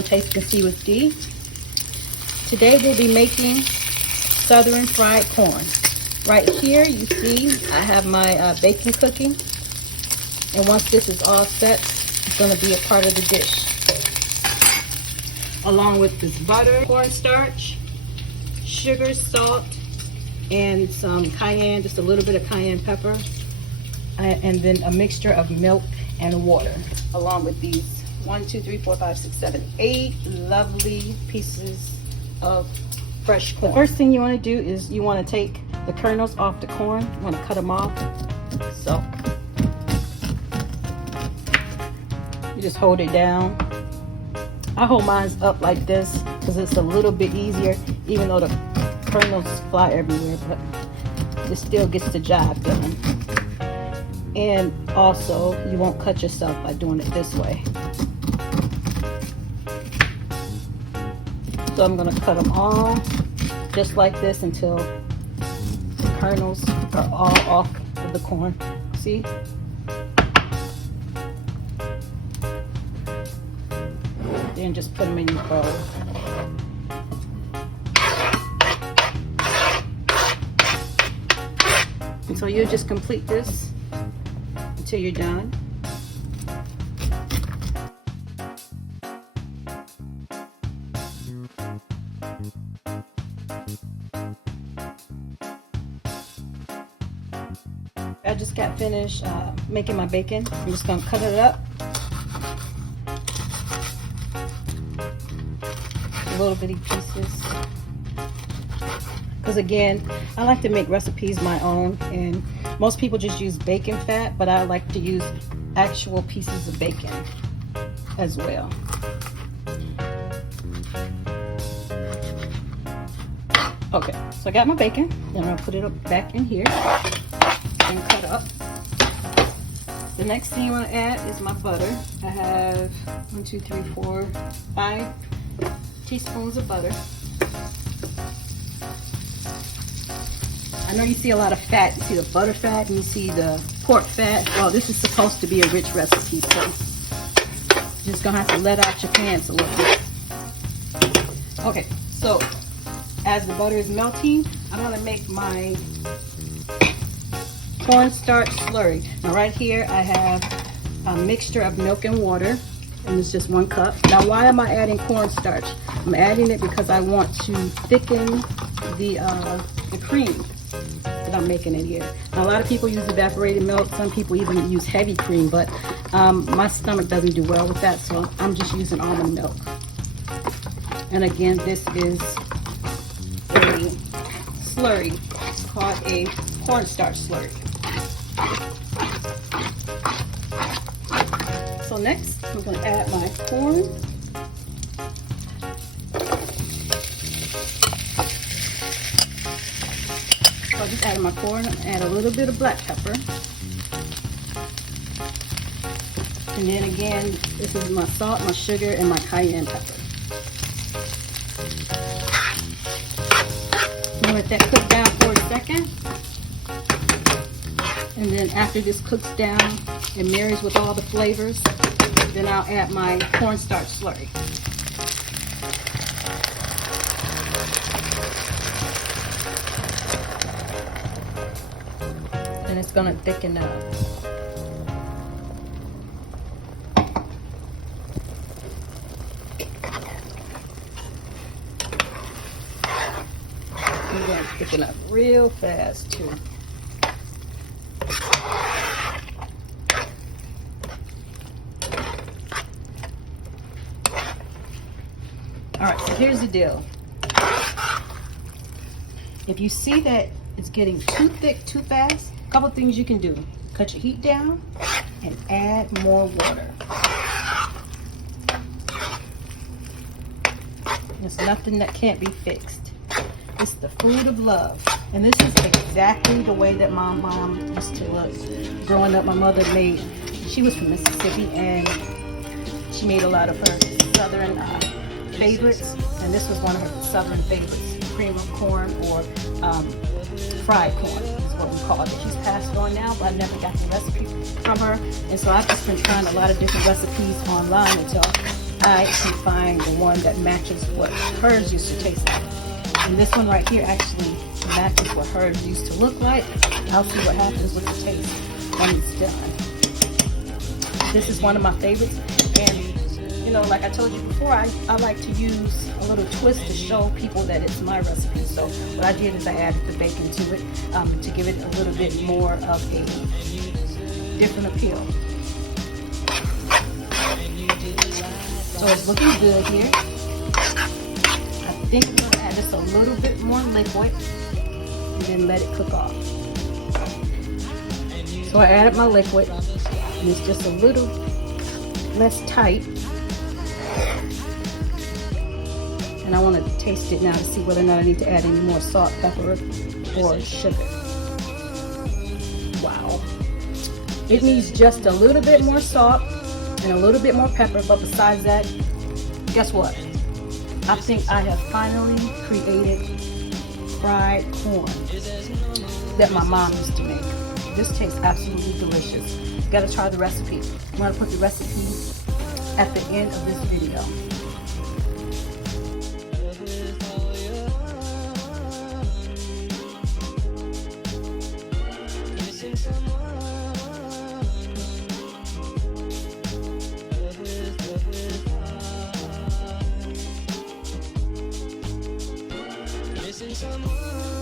on Taste and See with D. Today we'll be making southern fried corn. Right here you see I have my bacon cooking, and once this is all set, it's going to be a part of the dish. Along with this butter, cornstarch, sugar, salt, and some cayenne, just a little bit of cayenne pepper, and then a mixture of milk and water, along with these 8 lovely pieces of fresh corn. First thing you want to do is you want to take the kernels off the corn. You want to cut them off. So you just hold it down. I hold mine up like this because it's a little bit easier, even though the kernels fly everywhere, but it still gets the job done. And also, you won't cut yourself by doing it this way. So I'm going to cut them all just like this until the kernels are all off of the corn. See? Then just put them in your bowl. And so you'll just complete this until you're done. I just got finished making my bacon. I'm just going to cut it up. Little bitty pieces. Because again, I like to make recipes my own, and most people just use bacon fat, but I like to use actual pieces of bacon as well. Okay, so I got my bacon, and I'm going to put it up back in here and cut up. The next thing you want to add is my butter. I have 5 teaspoons of butter. I know you see a lot of fat. You see the butter fat and you see the pork fat. Well, this is supposed to be a rich recipe, so you're just gonna have to let out your pants a little bit. Okay, so as the butter is melting, I'm gonna make my cornstarch slurry. Now right here I have a mixture of milk and water, and it's just 1 cup. Now why am I adding cornstarch? I'm adding it because I want to thicken the cream that I'm making in here. Now, a lot of people use evaporated milk. Some people even use heavy cream, but my stomach doesn't do well with that, so I'm just using almond milk. And again, this is a slurry. It's called a cornstarch slurry. So next, I'm going to add my corn. So I just added my corn, add a little bit of black pepper. And then again, this is my salt, my sugar, and my cayenne pepper. I'm gonna let that cook down for a second. And then after this cooks down and marries with all the flavors, then I'll add my cornstarch slurry. And it's gonna thicken up. It's gonna thicken up real fast too. Alright, so here's the deal. If you see that it's getting too thick too fast, a couple things you can do. Cut your heat down and add more water. There's nothing that can't be fixed. It's the food of love. And this is exactly the way that my mom used to look. Growing up, my mother made, she was from Mississippi, and she made a lot of her southern favorites, and this was one of her southern favorites, cream of corn, or fried corn is what we call it. She's passed on now, but I never got the recipe from her, and so I've just been trying a lot of different recipes online until I can find the one that matches what hers used to taste like. And this one right here actually matches what hers used to look like. I'll see what happens with the taste when it's done. This is one of my favorites. And you know, like I told you before, I like to use a little twist to show people that it's my recipe. So what I did is I added the bacon to it to give it a little bit more of a different appeal. So it's looking good here. I think I'm going to add just a little bit more liquid and then let it cook off. So I added my liquid and it's just a little less tight. And I want to taste it now to see whether or not I need to add any more salt, pepper, or sugar. Wow. It needs just a little bit more salt and a little bit more pepper, but besides that, guess what? I think I have finally created fried corn that my mom used to make. This tastes absolutely delicious. You gotta try the recipe. I'm gonna put the recipe at the end of this video. Missing someone.